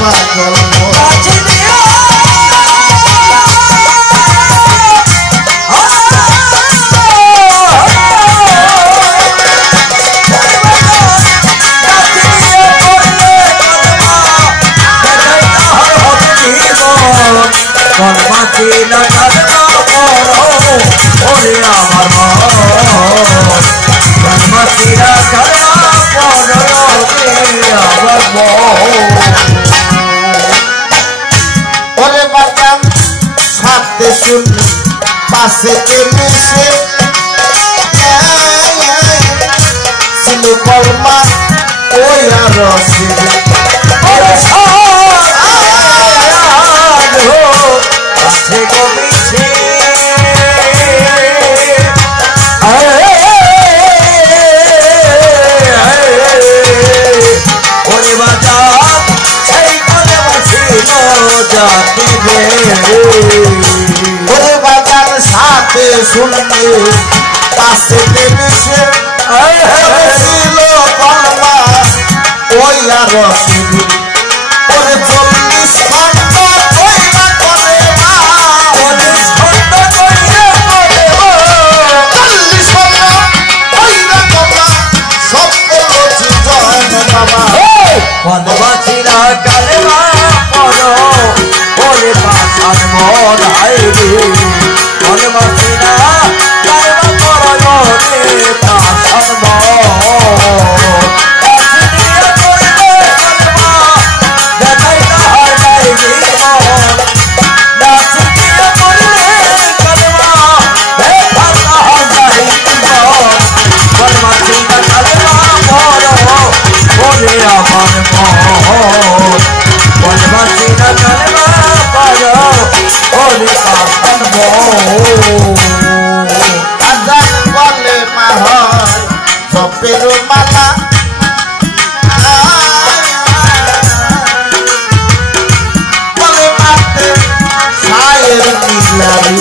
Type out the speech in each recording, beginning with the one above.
পাগল কলমাতিলা কালমা পড়ো ওরে আমার মন কলমাতিলা কালমা পড়ো ওরে আমার মন ওরে বাগান সাথে শুনলে পাশেতে মিশে ছিল কলমা ওই আর রসিদে ওরে আছে গো মিছে ওরে বাজার সেই কলমা ছিল যাতে রে ওরে বাগান সাথে শুনলে পাশেতে মিশে ছিল কলমা ওই আর রসিদে ওরে 40 ঘন্টা কইরা করে মা 40 ঘন্টা কইরা করে মা 40 ঘন্টা কইরা কমা সব করলো জীবন বাবা কলমাতিলা কালমা পড়ো ওরে পাশান মন হাইরে কলমাতিলা কালমা পড়ো ওরে পাশান মন আজান বলে মা হয় জপের মালা বলে মাতে ছায়ের মিলারি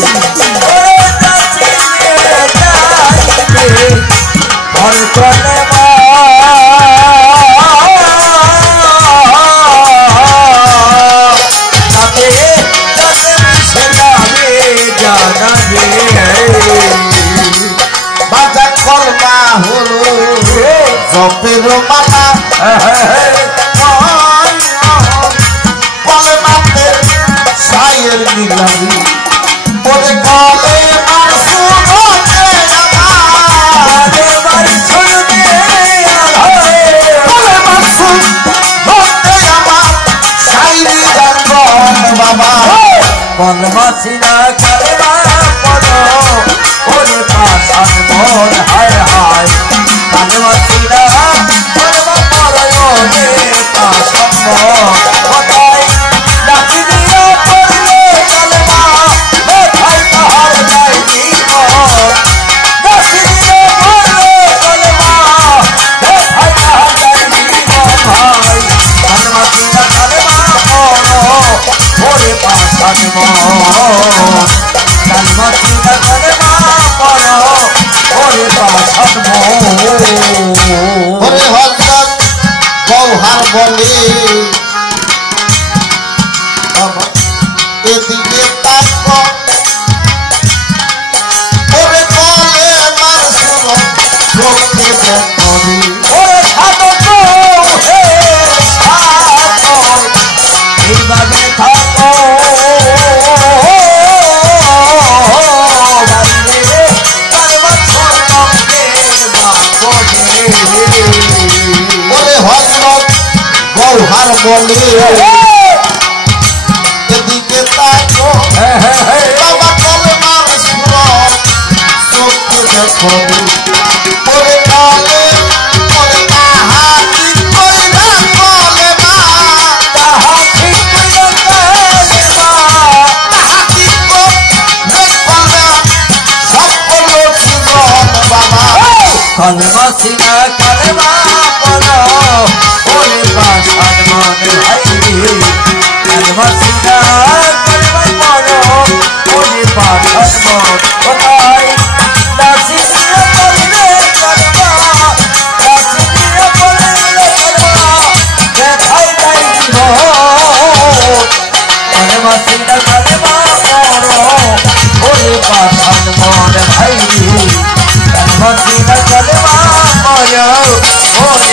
বাজার কলমা হলো জপের মালা বলে মাতে ছায়ের মিলারি বলে গলে মার সুরতে বাবা কলমাতিলা কালমা পড়ো ওরে পাশান মন হায় হায় কলমাতিলা কালমা পড়ো ওরে পাশান মন কোথায় ডাকি দিয়া পড়লে কালমা কোথায় তাহার নাই জীবন ডাকি দিয়া পড়লে কালমা কোথায় তাহার নাই জীবন ভাই কলমাতিলা কালমা পড়ো ওরে পাশান মন কলমাতিলা কালমা পড়ো ওরে পাশান মন ওরে হযরত গৌহার বলে বাবা এদিকে তাকো ওরে বলে মার সুর চোখে দেখরি ওরে থাকো হে থাকো এইভাবে থাকো বান্দে কালমা ছড়াবে বাপরে ওরে হযরত গৌহার বলে এদিকে তাকো বাবা কলমার সুর চোখে দেখরি ওরে বলে ওরে তাহাতি কইরা কলমা তাহাতি কইরা কলমা তাহাতি রে কলমা সব করলো জীবন বাবা কলমাতিলা কালমা পড়ো ওরে পাশান মন হাইরে কলমাতিলা কালমা পড়ো ওরে পাশান মন কোথায় দাসি দিয়া পড়লে কালমা দাসি দিয়া পড়লে কালমা দেখাই নাই জীবন মন ভাই মদিনা কলেমা পড়ো ওরে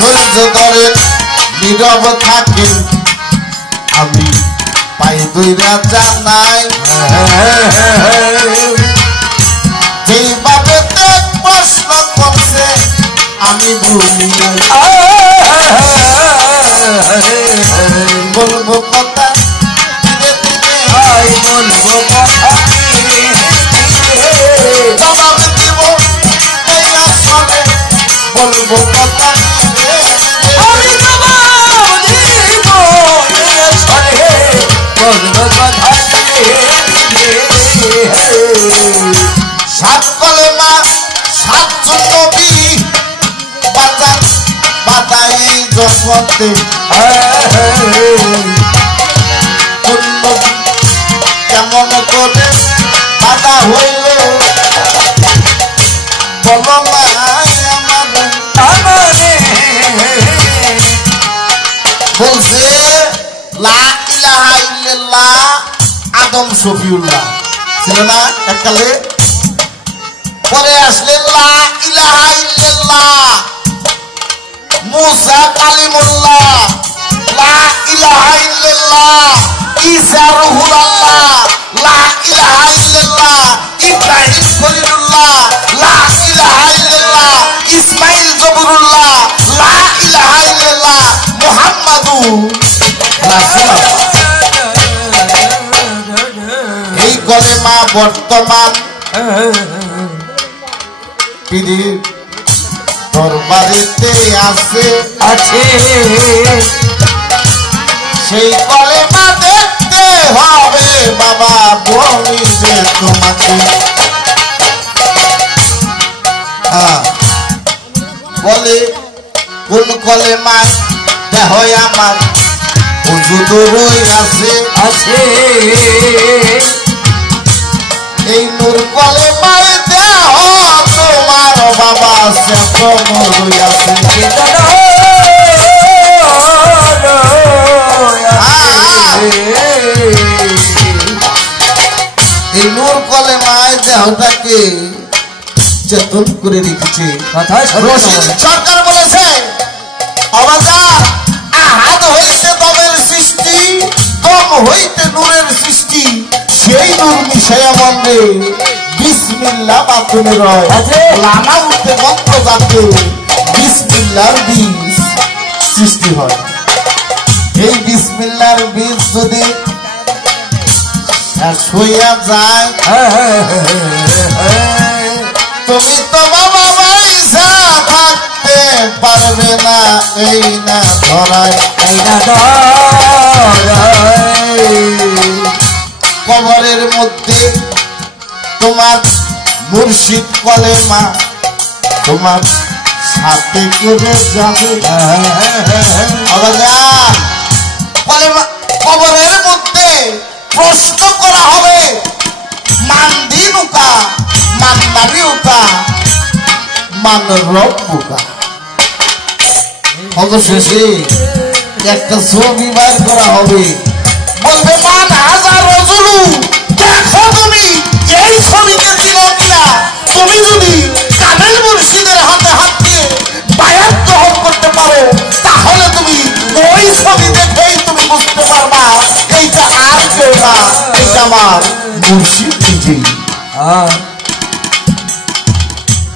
ধৈর্য ধরে নীরব থাকে আমি পাই দইরা জানাই যেভাবে প্রশ্ন করছে আমি ভুলি বলবো কথা ধীরে ধীরে বলবো কথা জবাব দিব এই আসলে বলবো কথা আমি জবাব দিব ছড়ে বলবো কথা সাত কলেমা সাতজন নবী বাজার বাতাই জগতে কোন নবী কেমন করে বাধা হইল বলো মাই বলছে লা ইলাহা ইল্লাল্লাহ আদম শফিউল্লাহ ছিল না এককালে পরে আসলেন লা ইলাহা ইল্লাল্লাহ মুসা কালিমুল্লাহ লা ইলাহা ইল্লাল্লাহ ঈসা রূহুল্লাহ লা ইলাহা ইল্লাল্লাহ ইব্রাহিম খলিলুল্লাহ লা ইলাহা ইল্লাল্লাহ ইসমাঈল জবরুল্লাহ লা ইলাহা ইল্লাল্লাহ মুহাম্মাদুর রাসূলুল্লাহ এই কলেমা বর্তমান পীরের দরবারেতে আছে সেই কলেমা দেখতে হবে বাবা বলি যে তোমাকে বলে কোন কলেমা দেহ আমার হুজুরই আছে এই নূর কলেমায় দেহ তোমার বাবা শ্যামরই আছে এই নূর কলেমায় দেহটাকে চেতন করে রেখেছে রশিদ সরকার বলেছে আহাদ হইতে দমের সৃষ্টি দম হইতে নূরের সৃষ্টি সেই নূর মিশাইয়া মন্ডে বিসমিল্লাহ বাতুনে রয় লানা উঠতে মন্ত্র যাতে বিসমিল্লাহর বীজ সৃষ্টি হয় এই বিসমিল্লাহর বীজ যদি শেষ হইয়া যায় তুমি তো বাবা বাইসা থাকতে পারবে না এই না ধরায় কবরের মধ্যে তোমার মুর্শিদ কলেমা তোমার সাথে করে যাবে কবরের মধ্যে প্রশ্ন করা হবে মান দিনুকা মান নাবিউকা মান রব্বুকা অবশেষে একটা ছবি বাইর করা হবে বলবে মান হাজার রজুলু দেখো তুমি এই ছবিকে চিনো কিনা তুমি যদি কামেল মুর্শিদের হাতে হাত দিয়ে বায়াত গ্রহণ করতে পারো তাহলে তুমি ওই ছবি দেখেই তুমি বুঝতে পারবা এইটা আর কেউ না এইটা আমার মুর্শিদ নিজেই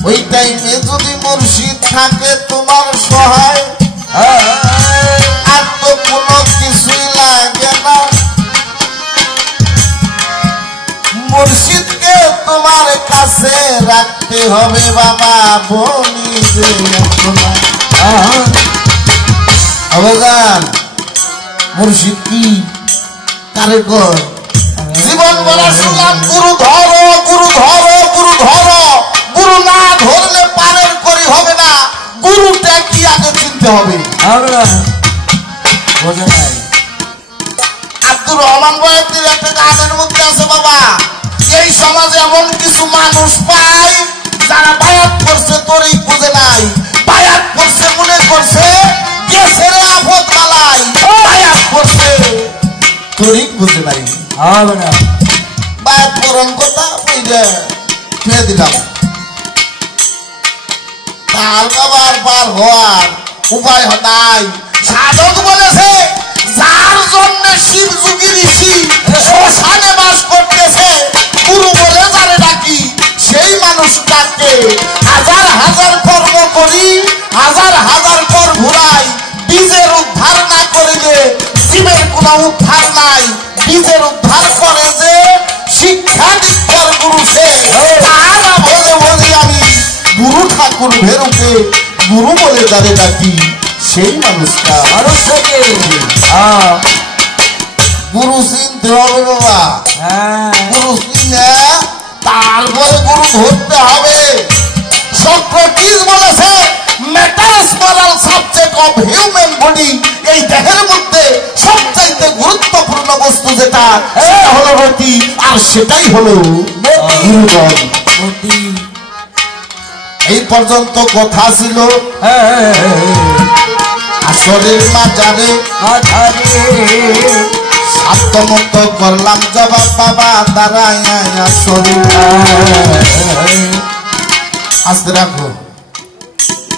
ওই টাইমে যদি মুর্শিদ থাকে তোমার সহায় আর তো কোনো কিছুই লাগে না মুর্শিদকে তোমার কাছে রাখতে হবে বাবা বলি অবদান মুর্শিদ কি কারে কর জীবন বলা শুনলাম গুরু ধরো গুরু ধরো গুরু ধরো গুরু না ধরলে পারের করি হবে না গুরুটা কি আগে চিনতে হবে আব্দুর রহমান বয়াতির একটা গানের মধ্যে আছে বাবা এই সমাজে এমন কিছু মানুষ পাই যারা বায়াত করছে তোরই বুঝে নাই বায়াত করছে মনে করছে গেছে রে আফত বালাই বায়াত করছে তোরই বুঝে নাই বায়াত করণ কথা বুঝে ফেলে দিলাম তার বাবার পার হওয়ার উপায় নাই সাধক বলেছে যার জন্য শিব যুগী ঋষি শ্মশানে বাস করতেছে গুরু বলে যারে ডাকি সেই মানুষটাকে হাজার হাজার কর্ম করি হাজার হাজার পর ঘুরাই বীজের উদ্ধার না করিলে শিবের কোনো উদ্ধার নাই বীজের উদ্ধার করে যে শিক্ষা দীক্ষার গুরু সে তারা বলে বলি আমি গুরু ঠাকুর ভেরুকে গুরু বলে যারে ডাকি সেই মানুষটা মানুষটাকে গুরু চিনতে হবে বাবা গুরু চিনে তারপরে গুরু ধরতে হবে সক্রেটিস বলেছে matters moral subject of human body এই দেহের মধ্যে সবচাইতে গুরুত্বপূর্ণ বস্তু যেটা সেটা হলো রতি আর সেটাই হলো গুরুজন এই পর্যন্ত কথা ছিল আসরের মাজারে সাধ্যমত করলাম জবাব বাবা দাঁড়ায় আসরে আস্তে রাখো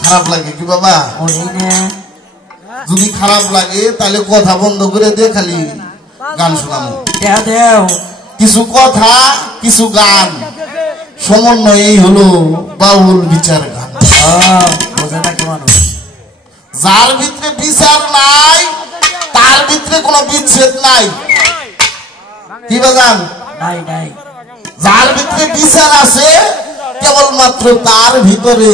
খারাপ লাগে কি বাবা যদি খারাপ লাগে তাহলে কথা বন্ধ করে দিয়ে খালি গান শোনানো কিছু কথা কিছু গান সমন্বয়ই হলো বাউল বিচার গান যার ভিতরে বিচার নাই তার ভিতরে কোনো বিচ্ছেদ নাই কি বাজান যার ভিতরে বিচার আছে কেবলমাত্র তার ভিতরে